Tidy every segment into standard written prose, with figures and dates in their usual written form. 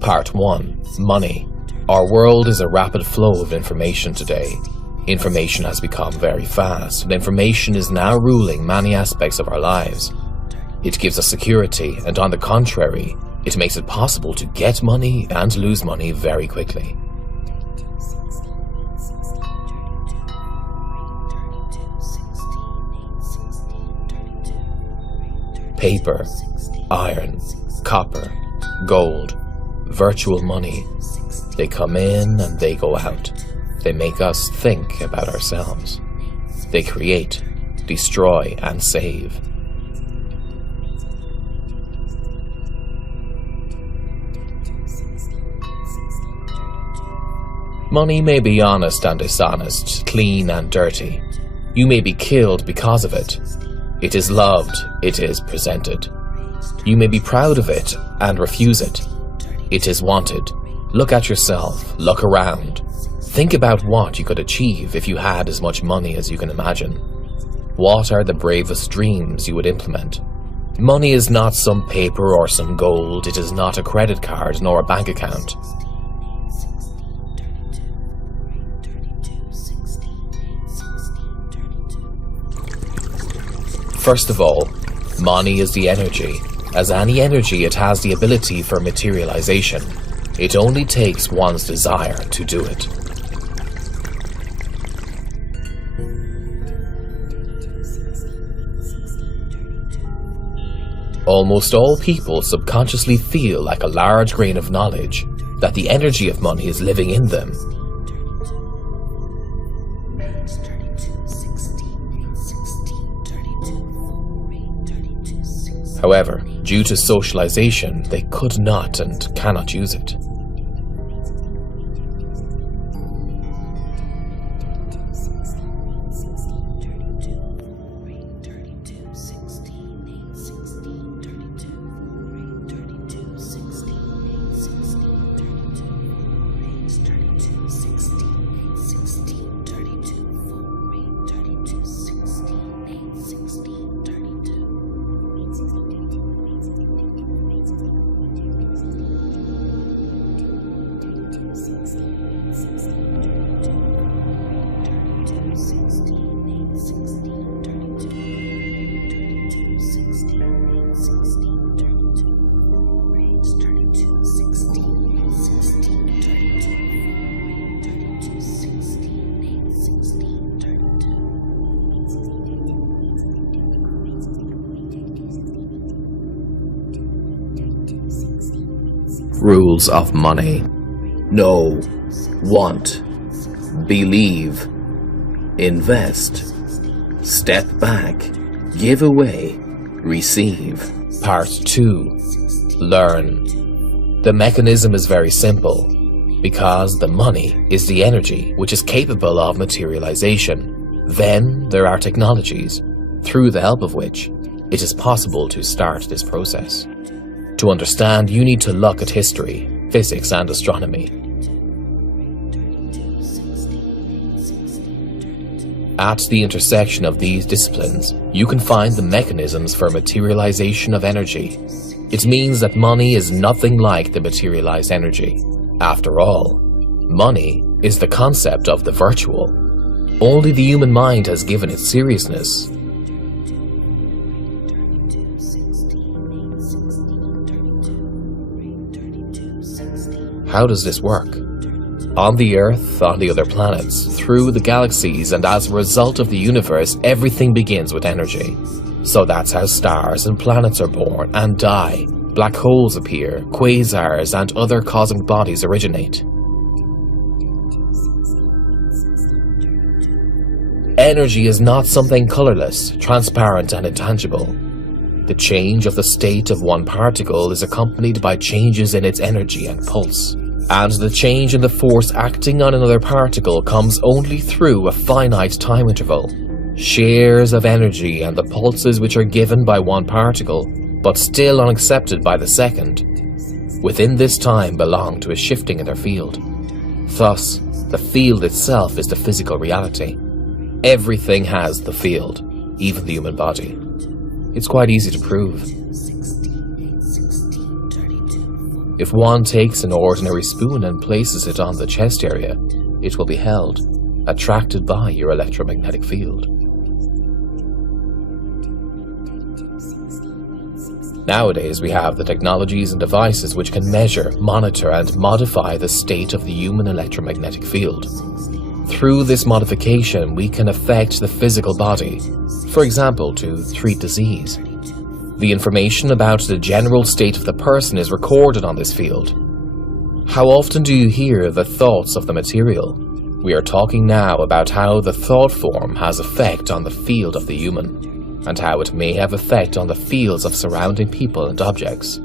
Part 1. Money. Our world is a rapid flow of information today. Information has become very fast, and information is now ruling many aspects of our lives. It gives us security, and on the contrary, it makes it possible to get money and lose money very quickly. Paper, iron, copper, gold, virtual money. They come in and they go out. They make us think about ourselves. They create, destroy, and save. Money may be honest and dishonest, clean and dirty. You may be killed because of it. It is loved, it is presented. You may be proud of it and refuse it. It is wanted. Look at yourself, look around. Think about what you could achieve if you had as much money as you can imagine. What are the bravest dreams you would implement? Money is not some paper or some gold. It is not a credit card nor a bank account. First of all, money is the energy. As any energy, it has the ability for materialization. It only takes one's desire to do it. Almost all people subconsciously feel like a large grain of knowledge that the energy of money is living in them. However, due to socialization, they could not and cannot use it. Rules of money. Know, want, believe, invest, step back, give away, receive. Part 2. Learn. The mechanism is very simple, because the money is the energy which is capable of materialization. Then there are technologies, through the help of which it is possible to start this process. To understand, you need to look at history, physics, and astronomy. At the intersection of these disciplines, you can find the mechanisms for materialization of energy. It means that money is nothing like the materialized energy. After all, money is the concept of the virtual. Only the human mind has given it seriousness. How does this work? On the Earth, on the other planets, through the galaxies, and as a result of the universe, everything begins with energy. So that's how stars and planets are born and die. Black holes appear, quasars and other cosmic bodies originate. Energy is not something colorless, transparent and intangible. The change of the state of one particle is accompanied by changes in its energy and pulse. And the change in the force acting on another particle comes only through a finite time interval. Shares of energy and the pulses which are given by one particle, but still unaccepted by the second, within this time belong to a shifting in their field. Thus, the field itself is the physical reality. Everything has the field, even the human body. It's quite easy to prove. If one takes an ordinary spoon and places it on the chest area, it will be held, attracted by your electromagnetic field. Nowadays, we have the technologies and devices which can measure, monitor, and modify the state of the human electromagnetic field. Through this modification, we can affect the physical body, for example, to treat disease. The information about the general state of the person is recorded on this field. How often do you hear the thoughts of the material? We are talking now about how the thought form has effect on the field of the human, and how it may have effect on the fields of surrounding people and objects,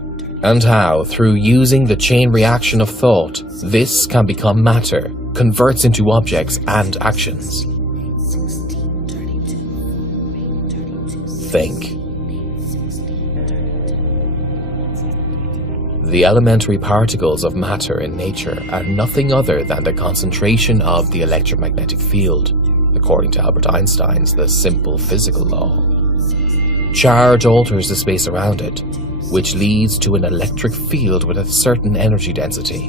and how, through using the chain reaction of thought, this can become matter, converts into objects and actions. Think. The elementary particles of matter in nature are nothing other than the concentration of the electromagnetic field, according to Albert Einstein's the simple physical law. Charge alters the space around it, which leads to an electric field with a certain energy density.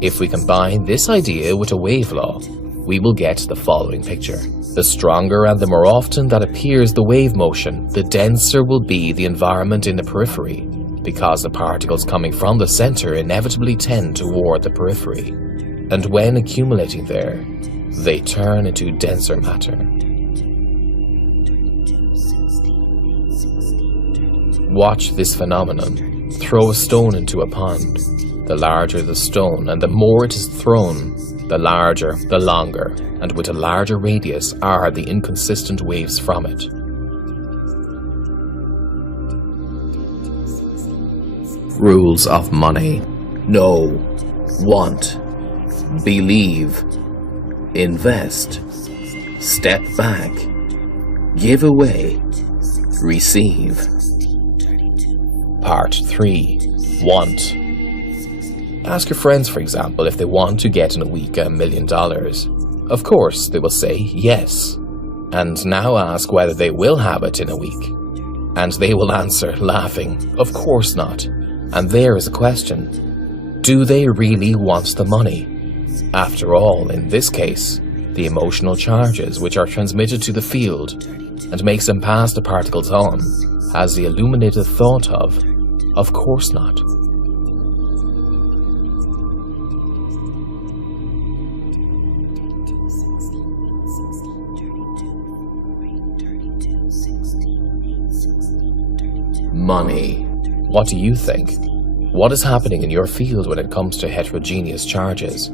If we combine this idea with a wave law, we will get the following picture. The stronger and the more often that appears the wave motion, the denser will be the environment in the periphery, because the particles coming from the center inevitably tend toward the periphery, and when accumulating there, they turn into denser matter. Watch this phenomenon. Throw a stone into a pond. The larger the stone and the more it is thrown, the larger, the longer, and with a larger radius are the inconsistent waves from it. Rules of money. Know, want, believe, invest, step back, give away, receive. Part 3. Want. Ask your friends, for example, if they want to get in a week $1 million. Of course, they will say yes. And now ask whether they will have it in a week. And they will answer, laughing, of course not. And there is a question. Do they really want the money? After all, in this case, the emotional charges which are transmitted to the field and makes them pass the particles on has the illuminated thought of course not. Money. What do you think? What is happening in your field when it comes to heterogeneous charges?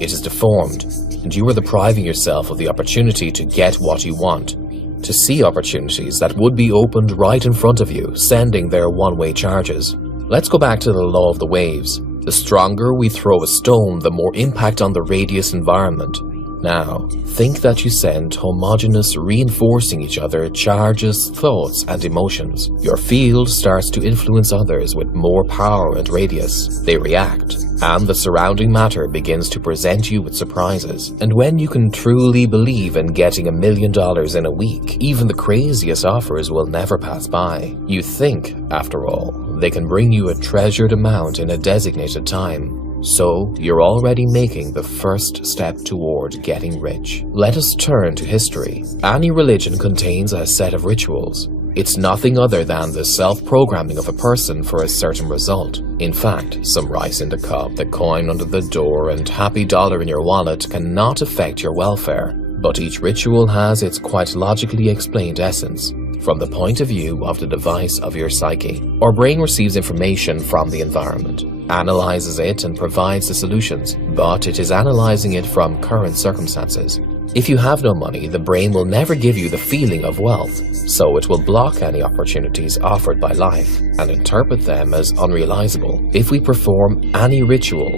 It is deformed, and you are depriving yourself of the opportunity to get what you want, to see opportunities that would be opened right in front of you, sending their one-way charges. Let's go back to the law of the waves. The stronger we throw a stone, the more impact on the radius environment. Now, think that you send homogeneous, reinforcing each other charges, thoughts, and emotions. Your field starts to influence others with more power and radius. They react, and the surrounding matter begins to present you with surprises. And when you can truly believe in getting $1 million in a week, even the craziest offers will never pass by. You think, after all, they can bring you a treasured amount in a designated time. So, you're already making the first step toward getting rich. Let us turn to history. Any religion contains a set of rituals. It's nothing other than the self-programming of a person for a certain result. In fact, some rice in the cup, the coin under the door, and happy dollar in your wallet cannot affect your welfare. But each ritual has its quite logically explained essence. from the point of view of the device of your psyche. Our brain receives information from the environment, analyzes it and provides the solutions, but it is analyzing it from current circumstances. If you have no money, the brain will never give you the feeling of wealth, so it will block any opportunities offered by life and interpret them as unrealizable. If we perform any ritual,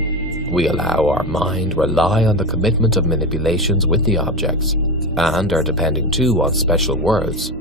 we allow our mind rely on the commitment of manipulations with the objects, and are depending too on special words.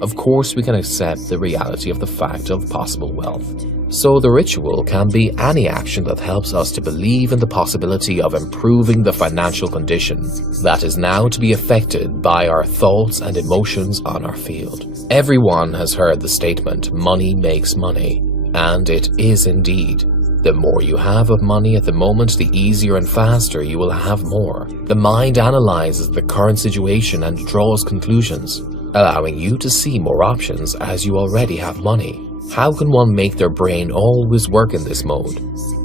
Of course, we can accept the reality of the fact of possible wealth. So the ritual can be any action that helps us to believe in the possibility of improving the financial condition that is now to be affected by our thoughts and emotions on our field. Everyone has heard the statement, money makes money, and it is indeed. The more you have of money at the moment, the easier and faster you will have more. The mind analyzes the current situation and draws conclusions, allowing you to see more options as you already have money. How can one make their brain always work in this mode?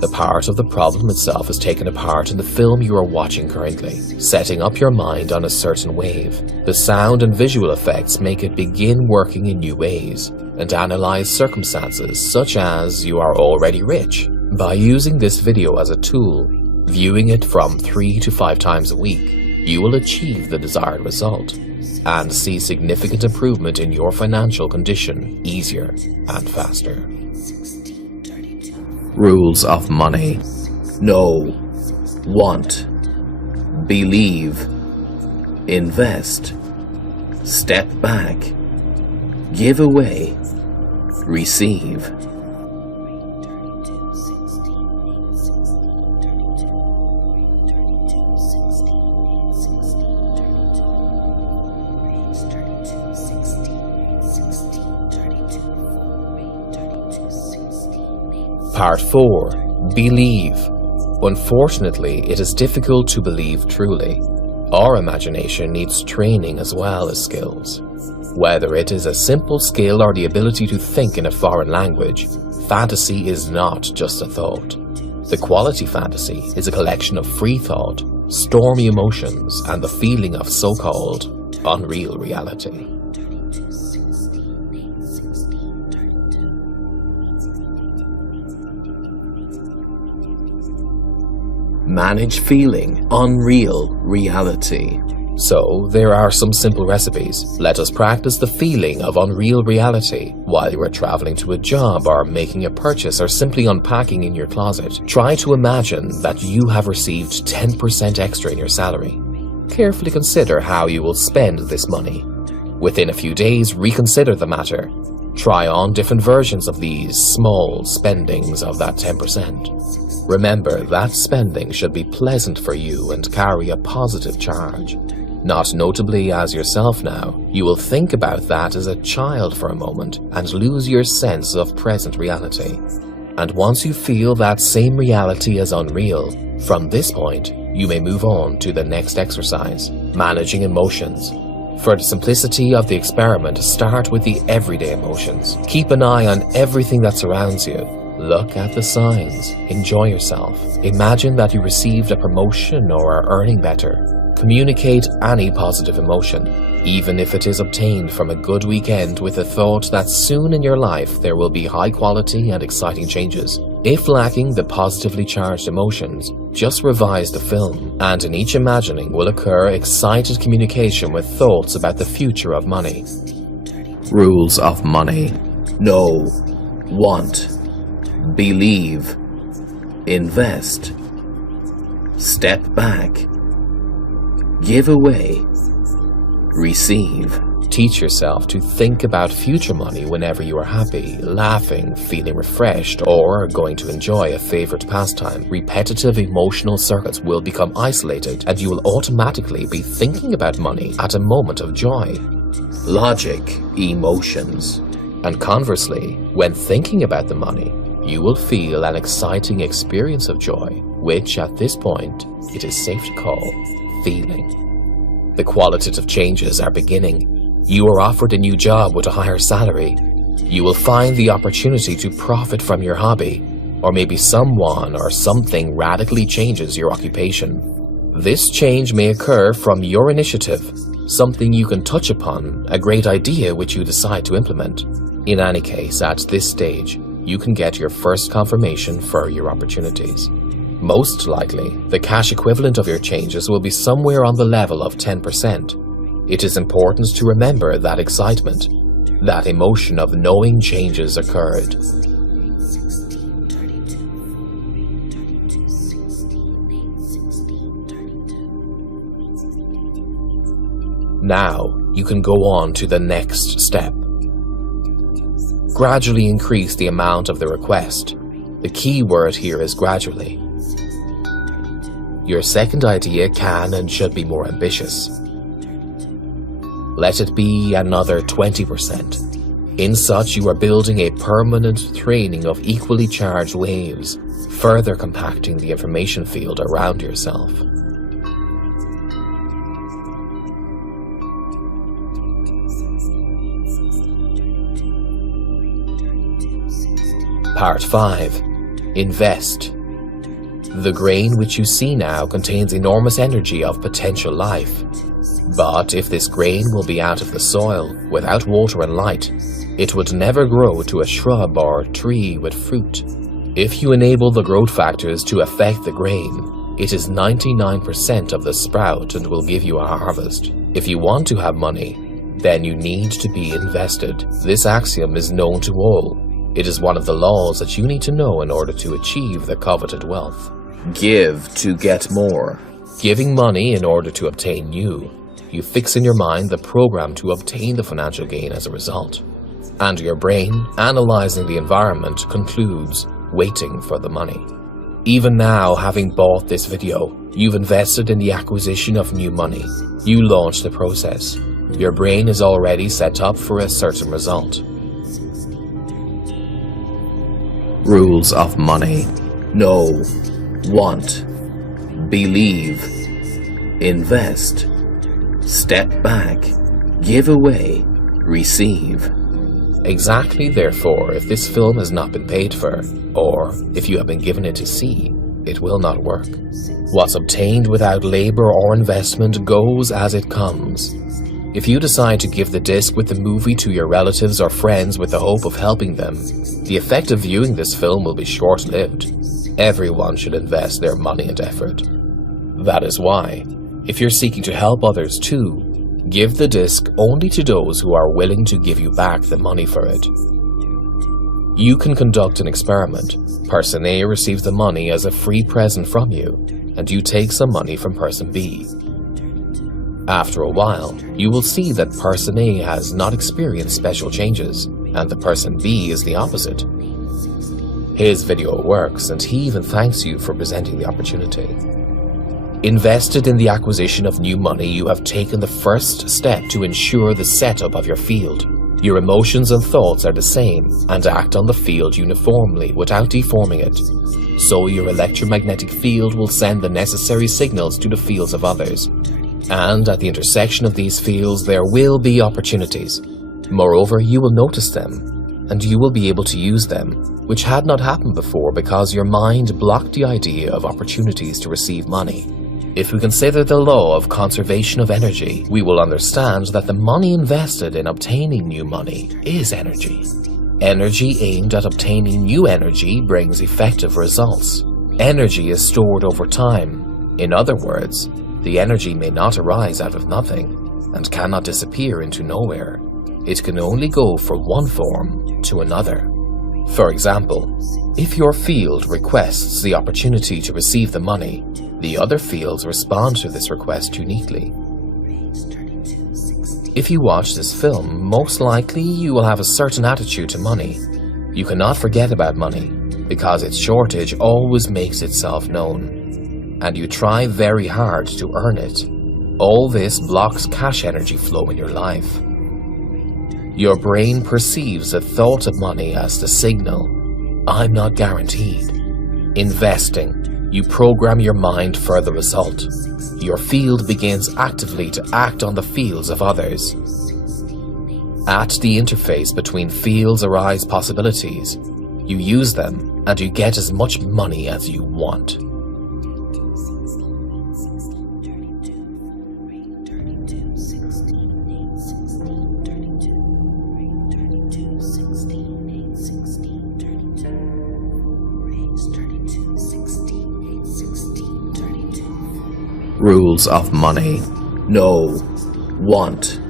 The part of the problem itself is taken apart in the film you are watching currently, setting up your mind on a certain wave. The sound and visual effects make it begin working in new ways, and analyze circumstances such as you are already rich. By using this video as a tool, viewing it from 3 to 5 times a week, you will achieve the desired result and see significant improvement in your financial condition easier and faster. Rules of money. Know, want, believe, invest, step back, give away, receive. Part 4. Believe. Unfortunately, it is difficult to believe truly. Our imagination needs training as well as skills. Whether it is a simple skill or the ability to think in a foreign language, fantasy is not just a thought. The quality fantasy is a collection of free thought, stormy emotions, and the feeling of so-called unreal reality. Manage feeling unreal reality. So, there are some simple recipes. Let us practice the feeling of unreal reality while you are traveling to a job or making a purchase or simply unpacking in your closet. Try to imagine that you have received 10% extra in your salary. Carefully consider how you will spend this money. Within a few days, reconsider the matter. Try on different versions of these small spendings of that 10%. Remember that spending should be pleasant for you and carry a positive charge. Not notably as yourself now, you will think about that as a child for a moment and lose your sense of present reality. And once you feel that same reality as unreal, from this point, you may move on to the next exercise, managing emotions. For the simplicity of the experiment, start with the everyday emotions. Keep an eye on everything that surrounds you. Look at the signs. Enjoy yourself. Imagine that you received a promotion or are earning better. Communicate any positive emotion, even if it is obtained from a good weekend, with the thought that soon in your life there will be high quality and exciting changes. If lacking the positively charged emotions, just revise the film, and in each imagining will occur excited communication with thoughts about the future of money. Rules of money. Know, want, believe, invest, step back, give away, receive. Teach yourself to think about future money whenever you are happy, laughing, feeling refreshed, or going to enjoy a favorite pastime. Repetitive emotional circuits will become isolated, and you will automatically be thinking about money at a moment of joy. Logic, emotions. And conversely, when thinking about the money, you will feel an exciting experience of joy, which at this point, it is safe to call feeling. The qualitative changes are beginning. You are offered a new job with a higher salary. You will find the opportunity to profit from your hobby, or maybe someone or something radically changes your occupation. This change may occur from your initiative, something you can touch upon, a great idea which you decide to implement. In any case, at this stage, you can get your first confirmation for your opportunities. Most likely, the cash equivalent of your changes will be somewhere on the level of 10%. It is important to remember that excitement, that emotion of knowing changes occurred. Now, you can go on to the next step. Gradually increase the amount of the request. The key word here is gradually. Your second idea can and should be more ambitious. Let it be another 20%. In such, you are building a permanent training of equally charged waves, further compacting the information field around yourself. Part 5. Invest. The grain which you see now contains enormous energy of potential life. But if this grain will be out of the soil, without water and light, it would never grow to a shrub or tree with fruit. If you enable the growth factors to affect the grain, it is 99% of the sprout and will give you a harvest. If you want to have money, then you need to be invested. This axiom is known to all. It is one of the laws that you need to know in order to achieve the coveted wealth. Give to get more. Giving money in order to obtain you. You fix in your mind the program to obtain the financial gain as a result. And your brain, analyzing the environment, concludes waiting for the money. Even now, having bought this video, you've invested in the acquisition of new money. You launched the process. Your brain is already set up for a certain result. Rules of money. Know, want, believe, invest, step back, give away, receive. Exactly, therefore, if this film has not been paid for, or if you have been given it to see, it will not work. What's obtained without labor or investment goes as it comes. If you decide to give the disc with the movie to your relatives or friends with the hope of helping them, the effect of viewing this film will be short-lived. Everyone should invest their money and effort. That is why, if you're seeking to help others too, give the disc only to those who are willing to give you back the money for it. You can conduct an experiment. Person A receives the money as a free present from you, and you take some money from person B. After a while, you will see that person A has not experienced special changes, and the person B is the opposite. His video works, and he even thanks you for presenting the opportunity. Invested in the acquisition of new money, you have taken the first step to ensure the setup of your field. Your emotions and thoughts are the same and act on the field uniformly without deforming it. So your electromagnetic field will send the necessary signals to the fields of others. And at the intersection of these fields, there will be opportunities. Moreover, you will notice them, and you will be able to use them, which had not happened before because your mind blocked the idea of opportunities to receive money. If we consider the law of conservation of energy, we will understand that the money invested in obtaining new money is energy. Energy aimed at obtaining new energy brings effective results. Energy is stored over time. In other words, the energy may not arise out of nothing and cannot disappear into nowhere. It can only go from one form to another. For example, if your field requests the opportunity to receive the money, the other fields respond to this request uniquely. If you watch this film, most likely you will have a certain attitude to money. You cannot forget about money, because its shortage always makes itself known, and you try very hard to earn it. All this blocks cash energy flow in your life. Your brain perceives the thought of money as the signal, I'm not guaranteed. Investing. You program your mind for the result. Your field begins actively to act on the fields of others. At the interface between fields arise possibilities. You use them, and you get as much money as you want. Rules of money. Know, want,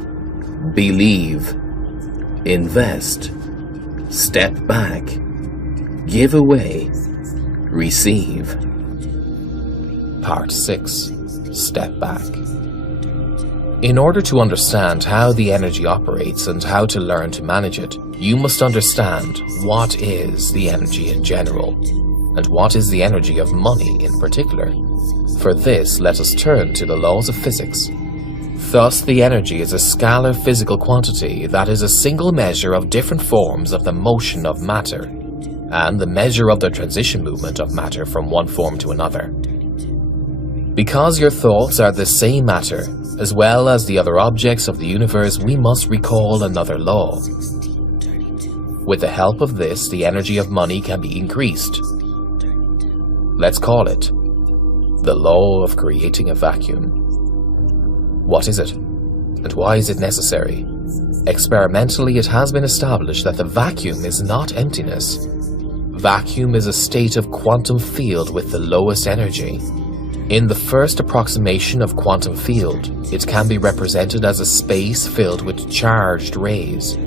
believe, invest, step back, give away, receive. Part 6. Step back. In order to understand how the energy operates and how to learn to manage it, you must understand what is the energy in general, and what is the energy of money in particular. For this, let us turn to the laws of physics. Thus, the energy is a scalar physical quantity that is a single measure of different forms of the motion of matter, and the measure of the transition movement of matter from one form to another. Because your thoughts are the same matter, as well as the other objects of the universe, we must recall another law. With the help of this, the energy of money can be increased. Let's call it the law of creating a vacuum. What is it, and why is it necessary? Experimentally, it has been established that the vacuum is not emptiness. Vacuum is a state of quantum field with the lowest energy. In the first approximation of quantum field, it can be represented as a space filled with charged rays.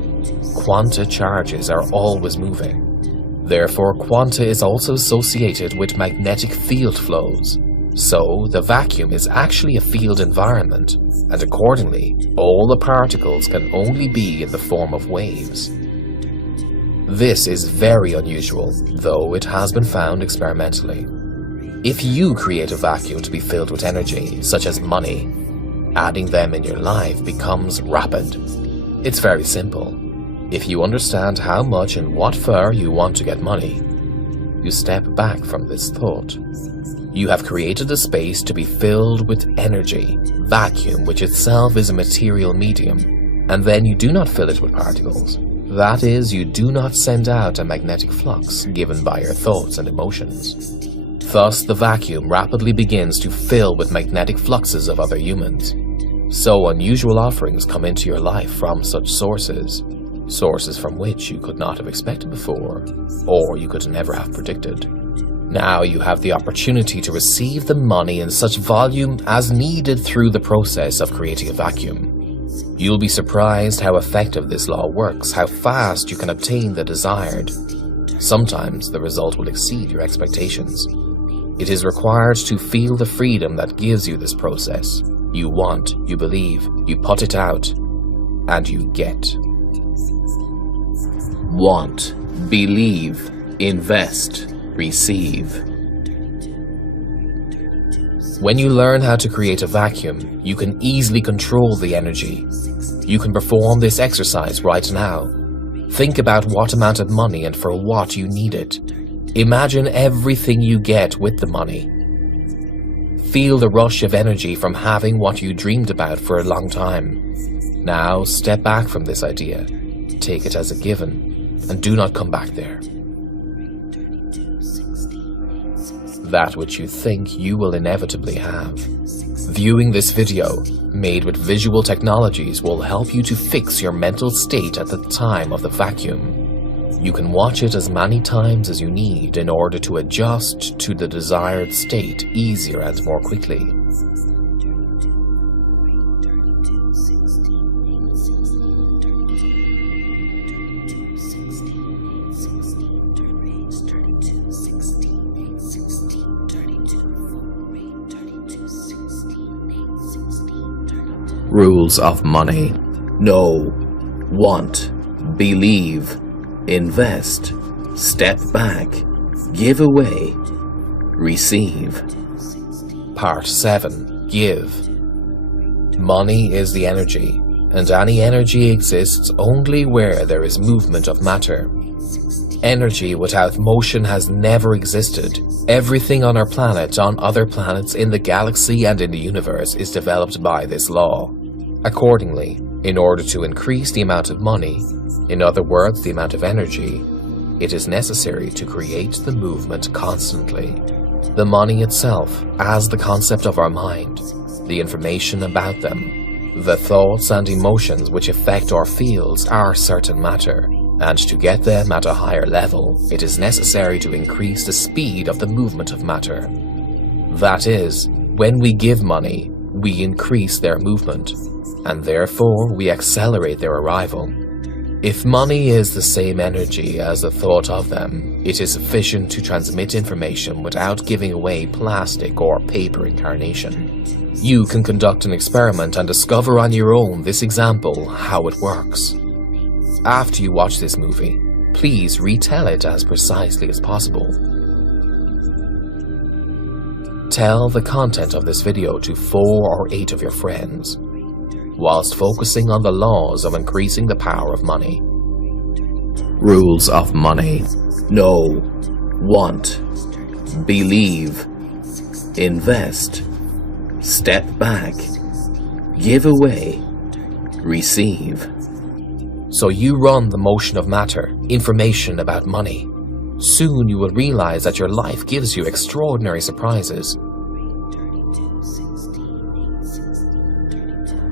Quanta charges are always moving. Therefore, quanta is also associated with magnetic field flows. So, the vacuum is actually a field environment, and accordingly, all the particles can only be in the form of waves. This is very unusual, though it has been found experimentally. If you create a vacuum to be filled with energy, such as money, adding them in your life becomes rapid. It's very simple. If you understand how much and what for you want to get money, you step back from this thought. You have created a space to be filled with energy, vacuum, which itself is a material medium, and then you do not fill it with particles. That is, you do not send out a magnetic flux given by your thoughts and emotions. Thus, the vacuum rapidly begins to fill with magnetic fluxes of other humans. So unusual offerings come into your life from such sources from which you could not have expected before, or you could never have predicted. Now you have the opportunity to receive the money in such volume as needed through the process of creating a vacuum. You'll be surprised how effective this law works, how fast you can obtain the desired. Sometimes the result will exceed your expectations. It is required to feel the freedom that gives you this process. You want, you believe, you put it out, and you get. Want, believe, invest, receive. When you learn how to create a vacuum, you can easily control the energy. You can perform this exercise right now. Think about what amount of money and for what you need it. Imagine everything you get with the money. Feel the rush of energy from having what you dreamed about for a long time. Now step back from this idea. Take it as a given, and do not come back there. That which you think you will inevitably have. Viewing this video, made with visual technologies, will help you to fix your mental state at the time of the vacuum. You can watch it as many times as you need in order to adjust to the desired state easier and more quickly. Rules of money. Know, want, believe, invest, step back, give away, receive. Part 7. Give. Money is the energy, and any energy exists only where there is movement of matter. Energy without motion has never existed. Everything on our planet, on other planets, in the galaxy and in the universe is developed by this law. Accordingly, in order to increase the amount of money, in other words, the amount of energy, it is necessary to create the movement constantly. The money itself, as the concept of our mind, the information about them, the thoughts and emotions which affect our fields are certain matter, and to get them at a higher level, it is necessary to increase the speed of the movement of matter. That is, When we give money, we increase their movement, and therefore we accelerate their arrival. If money is the same energy as the thought of them, it is sufficient to transmit information without giving away plastic or paper incarnation. You can conduct an experiment and discover on your own this example how it works. After you watch this movie, please retell it as precisely as possible. Tell the content of this video to 4 or 8 of your friends, whilst focusing on the laws of increasing the power of money. Rules of money. Know, want, believe, invest, step back, give away, receive. So you run the motion of matter, information about money. Soon you will realize that your life gives you extraordinary surprises.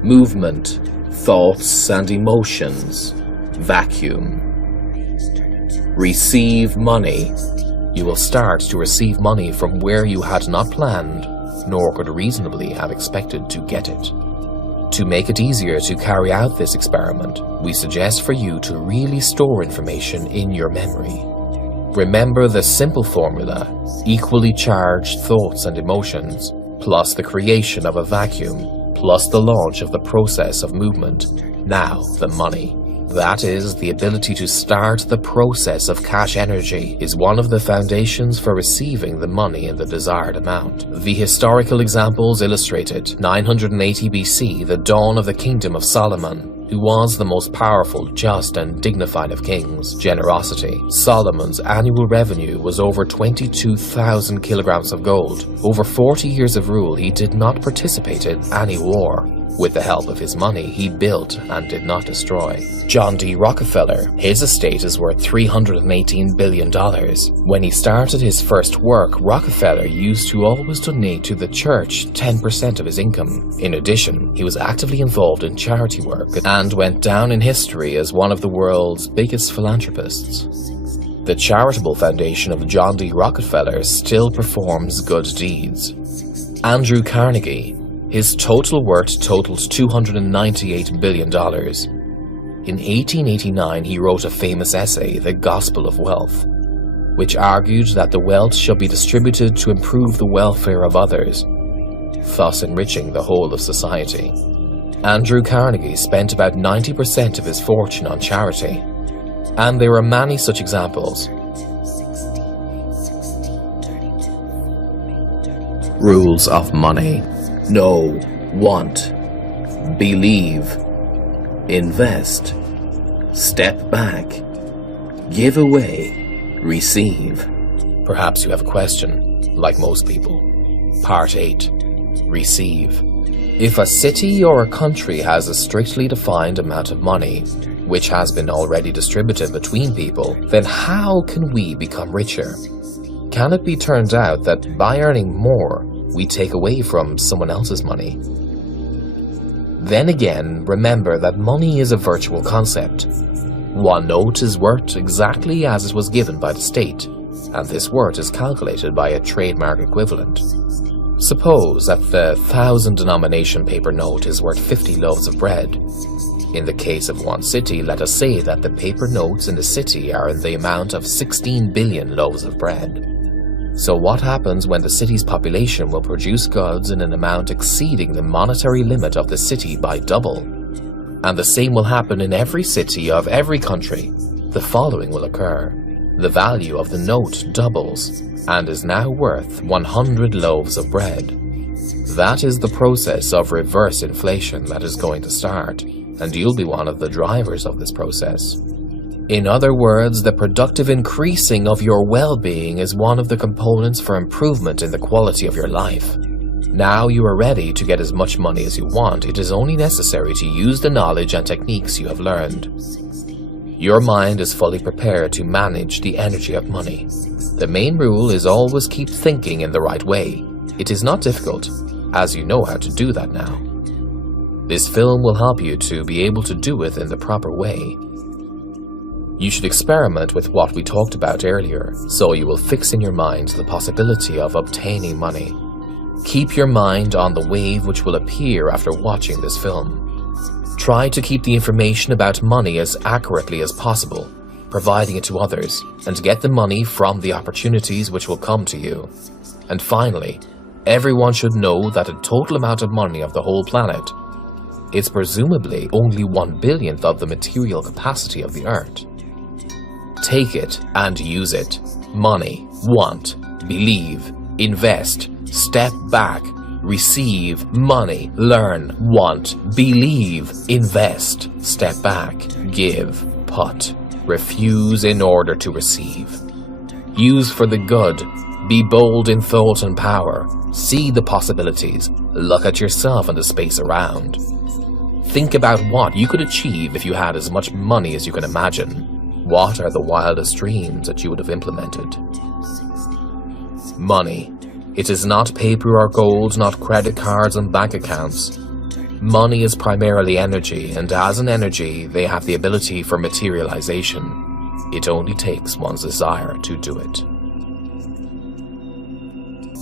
Movement, thoughts and emotions, vacuum. Receive money. You will start to receive money from where you had not planned, nor could reasonably have expected to get it. To make it easier to carry out this experiment, we suggest for you to really store information in your memory. Remember the simple formula: equally charged thoughts and emotions, plus the creation of a vacuum, plus the launch of the process of movement, now the money. That is, the ability to start the process of cash energy is one of the foundations for receiving the money in the desired amount. The historical examples illustrated 980 BC, the dawn of the kingdom of Solomon, who was the most powerful, just and dignified of kings. Generosity. Solomon's annual revenue was over 22,000 kilograms of gold. Over 40 years of rule, he did not participate in any war. With the help of his money, he built and did not destroy. John D. Rockefeller, his estate is worth $318 billion. When he started his first work, Rockefeller used to always donate to the church 10% of his income. In addition, he was actively involved in charity work and went down in history as one of the world's biggest philanthropists. The charitable foundation of John D. Rockefeller still performs good deeds. Andrew Carnegie, his total worth totaled $298 billion. In 1889, he wrote a famous essay, The Gospel of Wealth, which argued that the wealth should be distributed to improve the welfare of others, thus enriching the whole of society. Andrew Carnegie spent about 90% of his fortune on charity, and there are many such examples. Rules of money. Know, want, believe, invest, step back, give away, receive. Perhaps you have a question, like most people. Part 8. Receive. If a city or a country has a strictly defined amount of money, which has been already distributed between people, then how can we become richer? Can it be turned out that by earning more, we take away from someone else's money? Then again, remember that money is a virtual concept. One note is worth exactly as it was given by the state, and this worth is calculated by a trademark equivalent. Suppose that the 1,000-denomination paper note is worth 50 loaves of bread. In the case of one city, let us say that the paper notes in the city are in the amount of 16 billion loaves of bread. So what happens when the city's population will produce goods in an amount exceeding the monetary limit of the city by double? And the same will happen in every city of every country. The following will occur. The value of the note doubles and is now worth 100 loaves of bread. That is the process of reverse inflation that is going to start, and you'll be one of the drivers of this process. In other words, the productive increasing of your well-being is one of the components for improvement in the quality of your life. Now you are ready to get as much money as you want. It is only necessary to use the knowledge and techniques you have learned. Your mind is fully prepared to manage the energy of money. The main rule is always keep thinking in the right way. It is not difficult, as you know how to do that now. This film will help you to be able to do it in the proper way. You should experiment with what we talked about earlier, so you will fix in your mind the possibility of obtaining money. Keep your mind on the wave which will appear after watching this film. Try to keep the information about money as accurately as possible, providing it to others, and get the money from the opportunities which will come to you. And finally, everyone should know that the total amount of money of the whole planet is presumably only 1/1,000,000th of the material capacity of the Earth. Take it and use it. Money, want, believe, invest, step back, receive, money, learn, want, believe, invest, step back, give, put, refuse in order to receive. Use for the good, be bold in thought and power, see the possibilities, look at yourself and the space around. Think about what you could achieve if you had as much money as you can imagine. What are the wildest dreams that you would have implemented? Money. It is not paper or gold, not credit cards and bank accounts. Money is primarily energy, and as an energy, they have the ability for materialization. It only takes one's desire to do it.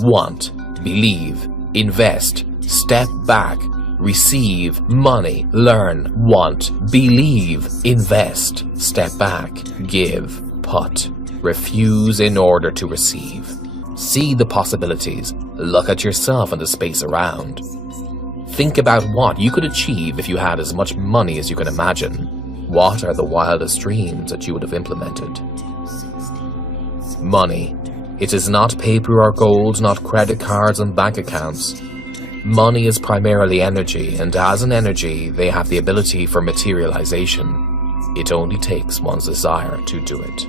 Want, believe, invest, step back, receive, money, learn, want, believe, invest, step back, give, put, refuse in order to receive. See the possibilities, look at yourself and the space around. Think about what you could achieve if you had as much money as you can imagine. What are the wildest dreams that you would have implemented? Money. It is not paper or gold, not credit cards and bank accounts. Money is primarily energy, and as an energy, they have the ability for materialization. It only takes one's desire to do it.